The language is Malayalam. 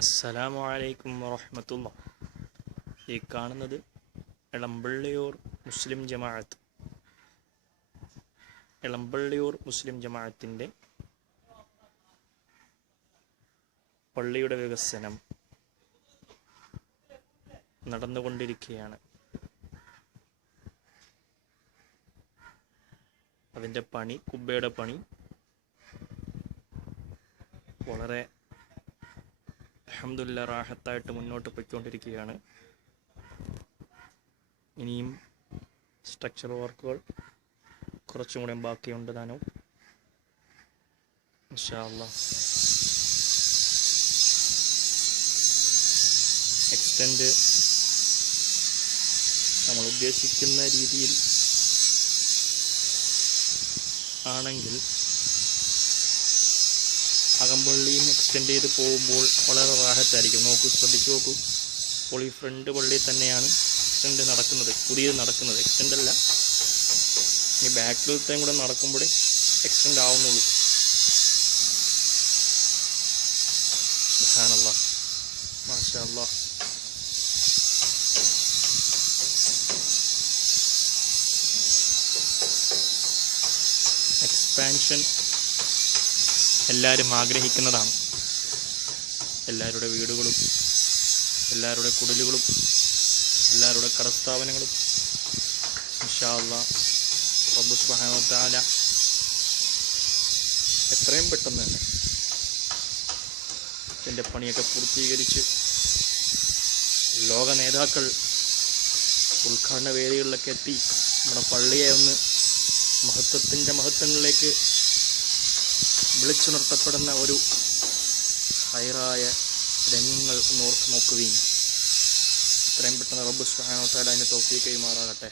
അസ്സലാമു അലൈക്കും വറഹ്മത്തുള്ളാഹി. ഈ കാണുന്നത് എളമ്പള്ളിയൂർ മുസ്ലിം ജമാഅത്ത്. എളമ്പള്ളിയൂർ മുസ്ലിം ജമാഅത്തിൻ്റെ പള്ളിയുടെ വികസനം നടന്നുകൊണ്ടിരിക്കുകയാണ്. അതിൻ്റെ പണി, കുബ്ബയുടെ പണി വളരെ അൽഹംദുലില്ലാഹ് റാഹത്തായിട്ട് മുന്നോട്ട് പോയിക്കൊണ്ടിരിക്കുകയാണ്. ഇനിയും സ്ട്രക്ചർ വർക്കുകൾ കുറച്ചും കൂടെ ബാക്കിയുണ്ട് താനും. ഇൻഷാ അല്ലാഹ് എക്സ്റ്റെൻഡ് നമ്മൾ ഉദ്ദേശിക്കുന്ന രീതിയിൽ ആണെങ്കിൽ അകമ്പള്ളിയും എക്സ്റ്റെൻഡ് ചെയ്ത് പോകുമ്പോൾ വളരെ റാഹത്തായിരിക്കും. ശ്രദ്ധിച്ചു നോക്കൂ. ഇപ്പോൾ ഈ ഫ്രണ്ട് പള്ളി തന്നെയാണ് എക്സ്റ്റെൻഡ് നടക്കുന്നത്, പുതിയത് നടക്കുന്നത്. എക്സ്റ്റെൻഡ് അല്ല, ഈ ബാക്കിലത്തെയും കൂടെ നടക്കുമ്പോഴേ എക്സ്റ്റെൻഡ് ആവുന്നുള്ളൂ. സുബ്ഹാനല്ലാഹ്, മാഷാ അല്ലാഹ്. എക്സ്പാൻഷൻ എല്ലാവരും ആഗ്രഹിക്കുന്നതാണ്. എല്ലാവരുടെ വീടുകളും എല്ലാവരുടെ കുടിലുകളും എല്ലാവരുടെ കടസ്ഥാപനങ്ങളും ഇൻഷാ അല്ലാഹ് റബ്ബ് സുബ്ഹാനഹു വ തആല എത്രയും പെട്ടെന്ന് തന്നെ ഇതിൻ്റെ പണിയൊക്കെ പൂർത്തീകരിച്ച് ലോക നേതാക്കൾ ഉദ്ഘാടന വേദികളിലൊക്കെ എത്തി നമ്മുടെ പള്ളിയെ ഒന്ന് മഹത്വങ്ങളിലേക്ക് വിളിച്ചുണർത്തപ്പെടുന്ന ഒരു ഹൈറായ രംഗങ്ങൾ ഓർത്ത് നോക്കുകയും എത്രയും പെട്ടെന്ന് റബ്ബ് സുബ്ഹാനഹു വ തആല അതിന് തൗഫീഖ് കൈമാറാകട്ടെ.